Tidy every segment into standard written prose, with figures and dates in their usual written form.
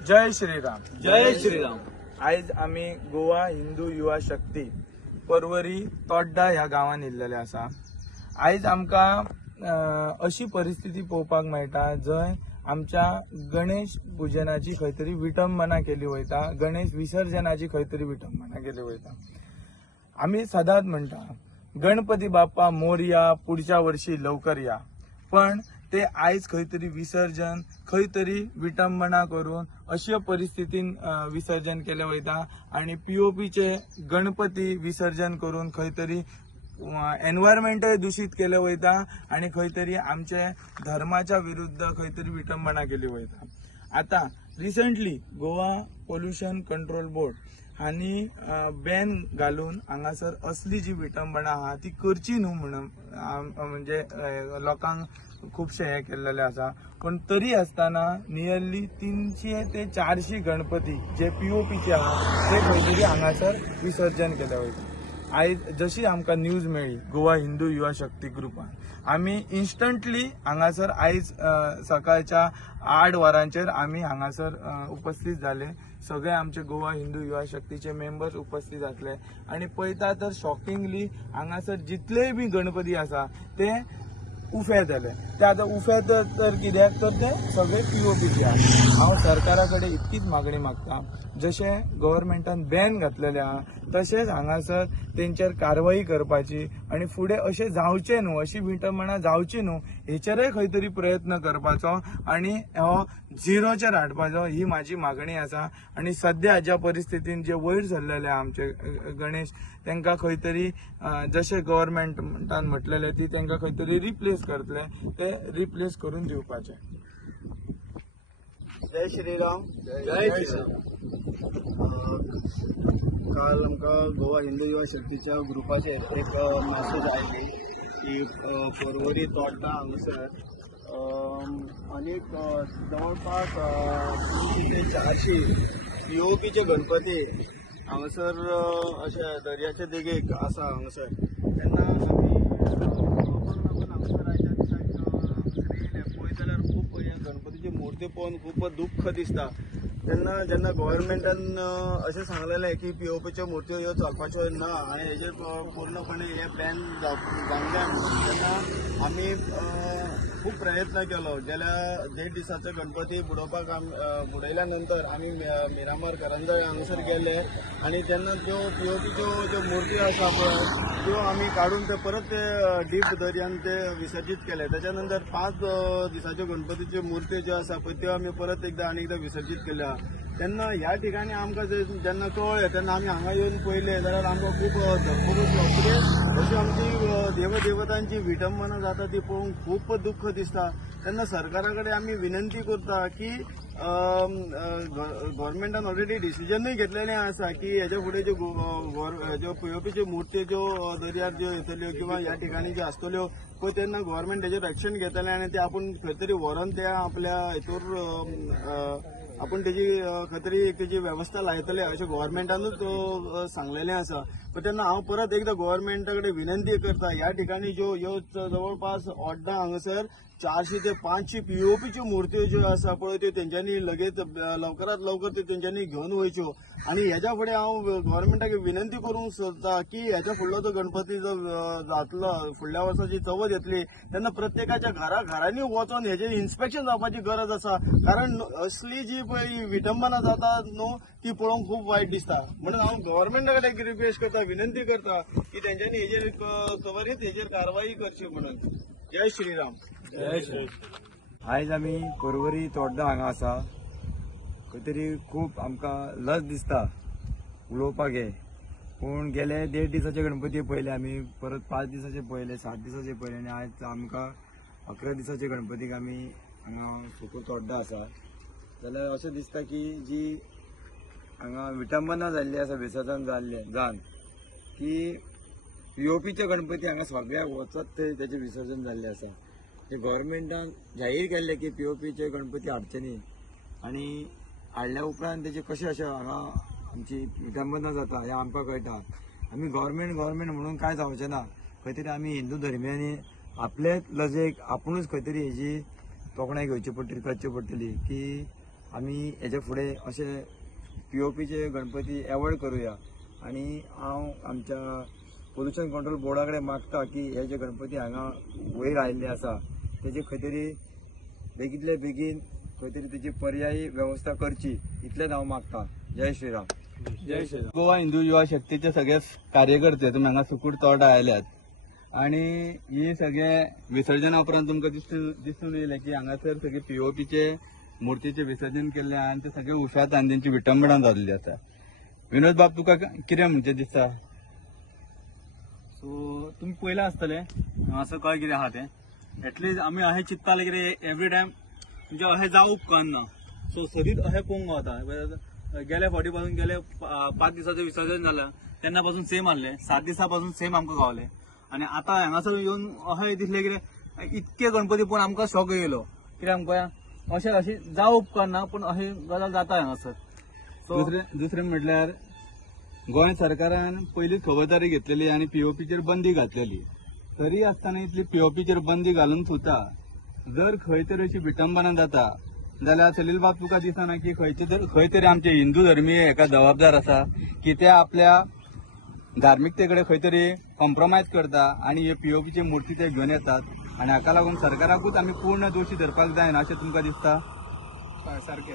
जय श्रीराम. जय श्रीराम. आज आम्ही गोवा हिंदू युवा शक्ती परवरी तोड्डा ह्या गावान येयल्लेले आसा. आज आमकां अशी परिस्थिती पळोवपाक मेळटा जंय आमच्या गणेश पुजनाची खंय तरी विटंबना केली वयता, गणेश विसर्जनाची खंय तरी विटंबना केली वयता. आम्ही सदांच म्हणटा गणपती बाप्पा मोरया, पुढच्या वर्षी लवकर या. पण ते आयज खंय तरी विसर्जन खंय तरी विटंबना करून अशा परिस्थितीन विसर्जन केले वयता आणि पीओपीचे गणपती विसर्जन करून खंय तरी एनवायरमेंटय दूषित केले वयता आणि खंय तरी आमचे धर्माच्या विरुद्ध खंय तरी विटंबना केली वयता. आता recently Goa pollution control board हांणी बॅन घालून हांगासर असली जी विटंबना आहा ती करची न्हू म्हणून म्हणजे लोकांक खूपशे हे केलेले आसा. पण तरी आसतना नियरली 300 ते 400 गणपती जे पीओपीचे आहा ते खंय तरी हांगासर विसर्जन केले वयता. आयज जशी आमकां न्यूज मेळ्ळी गोवा हिंदू युवा शक्ती ग्रुपान, आमी इन्स्टंटली हांगासर आयज सकाळच्या 8 वरांचेर आमी हांगासर उपस्थित झाले. सगळे आमचे गोवा हिंदू युवा शक्तीचे मेंबर्स उपस्थित जातले आणि पळयता तर शॉकिंगली हांगासर जितलेय बी गणपती आसा ते उफे जाले. ते आता उफे तर कित्याक तर ते सगळे पीओपीचे आहा. हांव सरकारा कडेन इतकीच मागणी मागता, जशे गव्हर्नमेंटान बॅन घातलेले आहा तशेंच हांगासर तेंचेर कारवाई करपाची आणि फुडें अशें जावचें न्हू, अशी विटंबना जावची न्हू हेचेरय खंय तरी प्रयत्न करपाचो आणि हो झिरोचेर हाडपाचो ही माझी मागणी आसा. आणि सध्या ज्या परिस्थितीन जे वयर सरलेले आमचे गणेश तांकां खंय तरी जशे गव्हर्नमेंटान म्हटलेले ती तांकां खंय तरी रिप्लेस करतले, ते रिप्लेस करून दिवपाचे. जय श्रीराम. जय श्रीराम. काल आमकां गोवा हिंदू युवा शक्तीच्या ग्रुपाचेर एक मॅसेज आयली की परवरी तोड्डा हांगासर आनीक जवळपास 300 ते 400 पीओपीचे गणपती हांगासर अशे दर्याचे देगेक आसा हांगासर. तेन्ना आमी हांगासर आयच्या दिसाक येयले पळयत जाल्यार खूब गणपतीची मुर्ती पळोवन खूब दुख्ख दिसता. तेन्ना जेन्ना गव्हर्नमेंटान अशें सांगलेलें की पीओपीच्यो मुर्त्यो ह्यो चलपाच्यो ना आनी हेजेर पूर्णपणे हे बॅन जावंक तेन्ना आमी खूब प्रयत्न केलो. गेल्या 1.5 दिसाचो गणपती बुडोवपाक बुडयल्या नंतर आमी मिरामार करंजय हांगासर गेले आनी तेन्ना ज्यो पीओपीच्यो ज्यो मुर्त्यो आसा पळय त्यो आमी काडून ते परत ते डीप दर्यान ते विसर्जीत केले. त्याच्या नंतर 5 दिसाच्यो गणपतीच्यो मुर्त्यो ज्यो आसा पळय त्यो आमी परत आनी एकदा विसर्जीत केल्या. तेन्ना ह्या ठिकाणी आमकां जेन्ना कळ्ळें तेन्ना आमी हांगा येवन पळयलें जाल्यार आमकां खूब धक्को बसलो. अशी आमची देवदेवतांची विटंबना जाता ती पळोवन खूब दुख्ख दिसता. तेन्ना सरकारा कडेन आमी विनंती करता की गव्हर्नमेंटान ऑलरेडी डिसिजनूय घेतलेलें आसा की हेच्या फुडें ज्यो पीओपीच्यो मुर्त्यो ज्यो दर्यार ज्यो येतल्यो किंवा ह्या ठिकाणी ज्यो आसतल्यो पळय तेन्ना गव्हर्नमेंट हेजेर एक्शन घेतलें आनी ते आपूण खंय तरी व्हरून त्या आपल्या हितूर आपूण तेजी खंय तरी तेजी वेवस्था लायतले अशें गव्हर्नमेंटानूच सांगलेलें आसा. पण तेन्ना हांव परत एकदा गव्हर्नमेंटा कडेन विनंती करता ह्या ठिकाणी ज्यो ह्यो जवळपास ओड्डा हांगासर 400 ते 500 पीओपीच्यो मुर्त्यो ज्यो आसा पळय त्यो तेंच्यांनी लगेच लवकरात लवकर त्यो तेंच्यांनी घेवन वयच्यो. आनी हेच्या फुडें हांव गव्हर्नमेंटाक विनंती करूंक सोदता की हेच्या फुडलो जो गणपती जो जातलो फुडल्या वर्साची चवथ येतली तेन्ना प्रत्येकाच्या घरांनी वचोन हेजें इन्स्पेक्शन जावपाची गरज आसा. कारण असली जी पळय विटंबना जाता न्हू ती पळोवंक खूब वायट दिसता. म्हणून हांव गव्हर्नमेंटा कडेन रिक्वेस्ट करता, विनंती करता की तेंच्यांनी हेजेर त्वरीत हेजेर कारवाई करची म्हणून. जय श्रीराम. जय श्रीराम. आयज आमी परवरी तोड्डा हांगा आसा. खंय तरी खूब आमकां लज दिसता उलोवपाक हे. पूण गेले 1.5 दिसाचे गणपती पळयले आमी, परत 5 दिसाचे पळयले, 7 दिसाचे पळयले आनी आयज आमकां 11 दिसाचे गणपतीक आमी हांगा सकूल तोड्डा आसा. जाल्यार अशें दिसता की जी हांगा विटंबना जाल्ली आसा विसर्जन जावन की पीओपीचे गणपती हांगा सगळ्याक वचत थंय तेचे विसर्जन जाल्ले आसा. ते गव्हर्नमेंटान जाहीर केल्ले की पीओपीचे गणपती हाडचे न्ही आनी हाडल्या उपरांत तेचे कशें अशें हांगा आमची विटंबना जाता हें आमकां कळटा. आमी गव्हर्नमेंट म्हणून काय जावचें ना. खंय तरी आमी हिंदू धर्मियांनी आपलेच लजेक आपुणूच खंय तरी हेजी तोखणाय घेवची पडटली, करची पडटली की आमी हेजे फुडें अशे पीओपीचे गणपती एवॉयड करूया आणि हांव आमच्या पोल्युशन कंट्रोल बोर्डा कडेन मागता की हे जे गणपती हांगा वयर आयिल्ले आसा तेजे खंय तरी बेगीतले बेगीन खंय तरी तेजी पर्यायी व्यवस्था करची इतलेंच हांव मागता. जय श्रीराम. जय श्रीराम. गोवा हिंदू युवा शक्तीचे सगळे कार्यकर्ते तुमी हांगा सुकूट तोडा आयल्यात आणि ही सगळे विसर्जना उपरांत तुमकां दिसून येयलें की हांगासर सगळे पीओपीचे मुर्तीचे विसर्जन केल्ले आनी ते सगळे उशात आनी तेंची विटंबना जाल्ली आसा. विनोद बाब तुका कितें म्हणजे दिसता? सो तुम्ही पयला आसतले असं कळ्ळें कितें आहा तें एटलीस्ट आमी अशें चिंत्ताले कितें एवरी टायम म्हणजे अशें जावं उपकारना. सो सदींच अशें पळोवंक गावता. गेले फावटी पासून गेले 5 दिसाचें विसर्जन जालें तेन्ना पासून सेम आहलें, 7 दिसां पासून सेम आमकां गावलें आनी आतां हांगासर येवन अशें दिसलें कितें इतके गणपती पळोवन आमकां शॉक येयलो. कित्याक आमकां अशें जावं उपकारना पूण अशी गजाल जाता हांगासर. सो दुसरें म्हटल्यार गोंय सरकारान पयलीच खबरदारी घेतलेली आणि पीओपीचेर बंदी घातलेली. तरी आसतना इतली पीओपीचेर बंदी घालून सुद्धा जर खंय तरी अशी विटंबना जाता जाल्यार सलील बाब तुका दिसना की खंय तरी आमचे हिंदू धर्मीय हेका जबाबदार आसा की ते आपल्या धार्मिकतेकडे खंय तरी कॉम्प्रोमायज करता आणि हे पीओपीचे मुर्ती ते घेवन येतात आणि हाका लागून सरकाराकूच आमी पूर्ण दोशी धरपाक जायना अशें तुमकां दिसता? हय सारकें.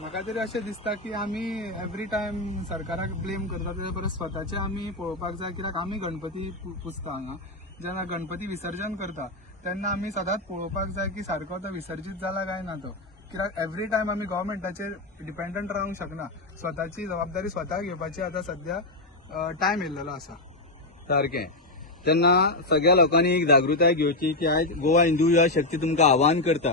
म्हाका तरी अशें दिसता की आमी एवरी टायम सरकाराक ब्लेम करता तेच्या परस स्वताचे आमी पळोवपाक जाय. कित्याक आमी गणपती पुजता हांगा जेन्ना गणपती विसर्जन करता तेन्ना आमी सदांच पळोवपाक जाय की सारको तो विसर्जीत जाला काय ना तो. कित्याक एवरी टायम आमी गव्हर्मेंटाचेर डिपेंडंट रावंक शकना. स्वताची जबाबदारी स्वताक घेवपाची आतां सध्या टायम येयल्लो आसा. सारकें. तेन्ना सगळ्या लोकांनी एक जागृताय घेवची की आयज गोवा हिंदू युवा शक्ती तुमकां आवाहन करता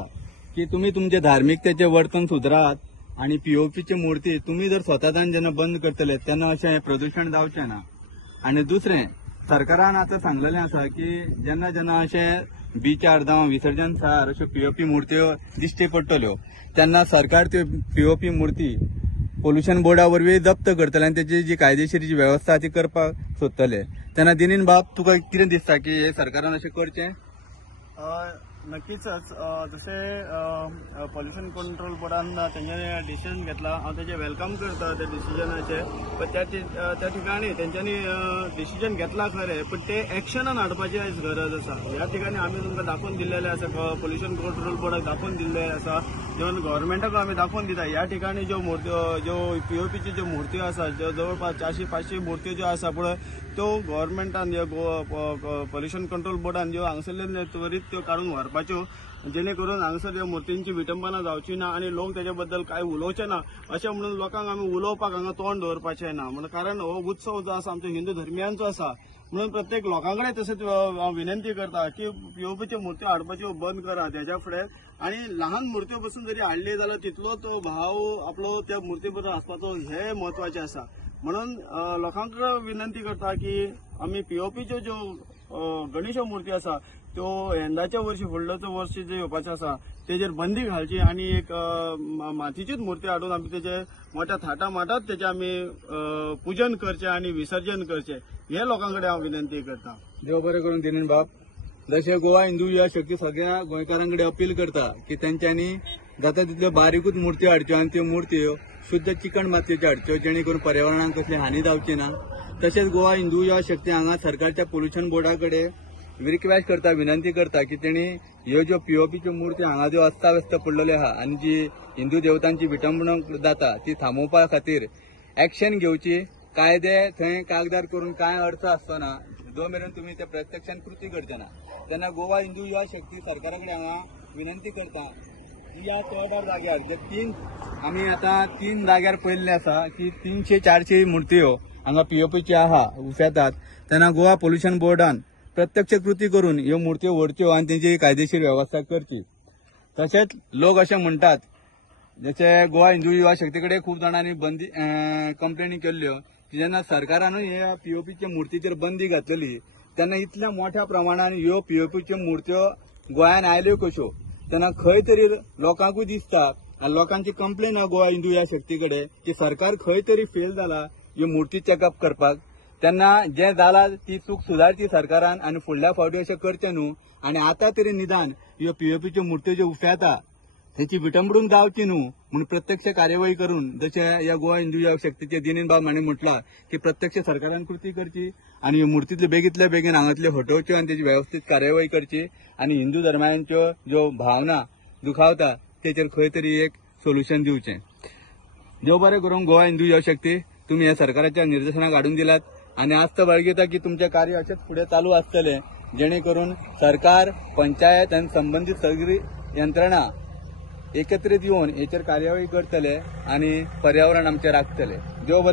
की तुमी तुमचे धार्मिकतेचे वर्तन सुदरात आणि पीओपीची मुर्ती तुम्ही जर स्वताच्यान जेन्ना बंद करतले तेन्ना अशें प्रदूषण जावचें ना. आणि दुसरें सरकारान आतां सांगलेलें आसा की जेन्ना जेन्ना अशें बिचार जावं विसर्जन थळार अश्यो पीओपी मुर्त्यो दिश्टी पडटल्यो तेन्ना सरकार त्यो पीओपी मुर्ती पोल्युशन बोर्डा वरवीं जप्त करतले आनी तेची जी कायदेशीर जी व्यवस्था ती करपाक सोदतले. तेन्ना दिनीन बाब तुका कितें दिसता की हे सरकारान अशें करचें? नक्कीच जसे पॉल्युशन कंट्रोल बोर्डान त्यांच्यानी डिसिजन घेतला हांव तेजे वेलकम करता त्या डिसिजनाचे. पण त्या ठिकाणी त्यांच्यानी डिसिजन घेतला खरे पण ते एक्शनान हाडपाची आयज गरज आसा. ह्या ठिकाणी आमी तुमकां दाखोवन दिल्लेले आसा, पॉल्युशन कंट्रोल बोर्डाक दाखोवन दिल्ले आसा, जेवण गव्हर्मेंटाक आमी दाखोवन दिता. ह्या ठिकाणी ज्यो पीओपीची ज्यो मुर्त्यो आसा ज्यो जवळपास 400-500 मुर्त्यो ज्यो आसा पळय त्यो गव्हर्मेंटान पॉल्युशन कंट्रोल बोर्डान ज्यो हांगसरले त्वरीत त्यो काडून व्हरपाच्यो जेणे करून हांगसर ह्या मुर्तींची विटंबना जावची ना आणि लोक तेच्या बद्दल काय उलोवचे ना अशें म्हणून लोकांक आमी उलोवपाक हांगा तोंड दवरपाचें ना. म्हणजे कारण हो उत्सव जो आसा आमचो हिंदू धर्मियांचो आसा म्हणून प्रत्येक लोकांकडे तशेंच हांव विनंती करता की पीओपीच्यो मुर्त्यो हाडपाच्यो बंद करा तेच्या फुडें आणि लहान मुर्त्यो पासून जरी हाडली जाल्यार तितलो तो भाव आपलो त्या मुर्ती बरोबर आसपाचो हे म्हत्वाचें आसा. म्हणून लोकांक विनंती करता की आमी पीओपीच्यो ज्यो गणेशो मुर्ती आसा त्यो यंदाच्या वर्षी फुडल्या वर्षी जे येवपाचें आसा तेजेर बंदी घालची आणि एक मातयेचीच मुर्ती हाडून आमी तेजे मोठ्या थाटा माटात तेचे आमी पूजन करचें आणि विसर्जन करचें हे लोकांकडे हांव विनंती करता. देव बरें करून दिनीन बाब. जशें गोवा हिंदू युवा शक्ती सगळ्या गोंयकारांकडे अपील करता की तेंच्यांनी जाता तितल्यो बारीकूच मुर्त्यो हाडच्यो आनी त्यो मुर्त्यो शुद्ध चिकण मातयेच्यो हाडच्यो जेणे करून पर्यावरणाक कसली हानी जावची ना. तशेंच गोवा हिंदू युवा शक्ती हांगा सरकारच्या पोल्युशन बोर्डा कडेन रिक्वेस्ट करता, विनंती करता की तेणी ह्यो ज्यो पीओपीच्यो मुर्त्यो हांगा ज्यो अस्ताव्यस्त पडलेल्यो आहा आनी जी हिंदू देवतांची विटंबणूक जाता ती थांबोवपा खातीर एक्शन घेवची. कायदे थंय कागदार करून कांय अर्थ आसतना जो मेरेन तुमी ते प्रत्यक्षान कृती करचे ना. तेन्ना गोवा हिंदू युवा शक्ती सरकारा कडेन हांगा विनंती करता की ह्या चोडार जाग्यार जे आमी आतां 3 जाग्यार पयल्ले आसा की 300-400 मुर्त्यो हांगा पीओपीच्यो आहा उफेतात. तेन्ना गोवा पोल्युशन बोर्डान प्रत्यक्ष कृती करून ह्यो मुर्त्यो व्हरच्यो आनी तेंची कायदेशीर व्यवस्था करची. तशेंच लोक अशें म्हणटात जशें गोवा हिंदू युवा शक्ती कडेन खूब जाणांनी बंदी कंप्लेनी केल्ल्यो की जेन्ना सरकारानूय ह्या पीओपीच्या मुर्तीचेर बंदी घातलेली तेन्ना इतल्या मोठ्या प्रमाणान ह्यो पीओपीच्यो मुर्त्यो गोंयान आयल्यो कश्यो तेन्ना खंय तरी लोकांकूय दिसता आनी लोकांची कंप्लेन आहा गोवा हिंदू युवा शक्ती कडेन की सरकार खंय तरी फेल जाला ह्यो मुर्ती चॅकअप करपाक. तेन्ना जें जालां ती चूक सुदारची सरकारान आनी फुडल्या फावटी अशें करचें न्हू आनी आतां तरी निदान ह्यो पीओपीच्यो मुर्त्यो ज्यो उफेता तेची विटंबणूक जावची न्हू म्हणून प्रत्यक्ष कार्यवाही करून जसे या गोवा हिंदू युवा शक्तीचे दिनीन बाब हांणी म्हटला की प्रत्यक्ष सरकारान कृती करची आणि मुर्तीतले बेगीतल्या बेगीन हांगातले हटोवच्यो आणि त्याची व्यवस्थित कार्यवाही करची आणि हिंदू धर्मांच्यो ज्यो भावना दुखावता तेचेर खंय तरी एक सोल्युशन दिवचें. देव बरें करूं. गोवा हिंदू युवा शक्ती तुम्ही या सरकाराच्या निर्देशनाक हाडून दिलात आणि आस्त बाळगिता की तुमचे कार्य असेच पुढे चालू आसतले जेणे करून सरकार, पंचायत आणि संबंधित सगळी यंत्रणा एकत्रित येऊन याचेर कार्यवाही करतले आणि पर्यावरण आमचे राखतले. देव बरें